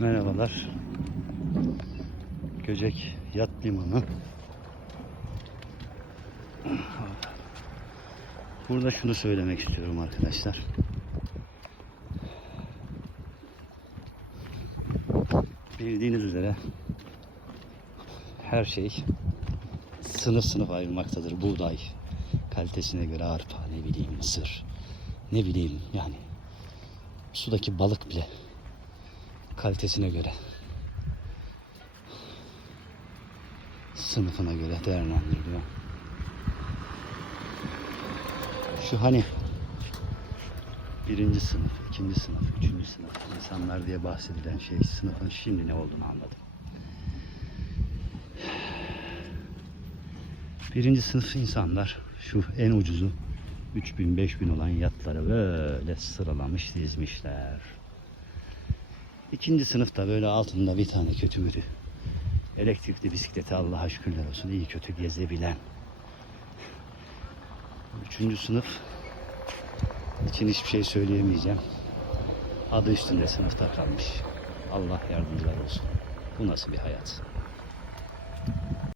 Merhabalar. Göcek Yat Limanı. Burada şunu söylemek istiyorum arkadaşlar. Bildiğiniz üzere her şey sınıf sınıf ayrılmaktadır. Buğday kalitesine göre arpa, ne bileyim mısır, ne bileyim yani sudaki balık bile kalitesine göre sınıfına göre değerlendiriliyor. Şu hani birinci sınıf, ikinci sınıf, üçüncü sınıf insanlar diye bahsedilen şey sınıfın şimdi ne olduğunu anladım. Birinci sınıf insanlar şu en ucuzu 3000 5000 olan yatları böyle sıralamış dizmişler. İkinci sınıfta böyle altında bir tane kötü biri. Elektrikli bisikleti Allah'a şükürler olsun iyi kötü gezebilen. Üçüncü sınıf için hiçbir şey söyleyemeyeceğim. Adı üstünde sınıfta kalmış. Allah yardımcılar olsun. Bu nasıl bir hayat?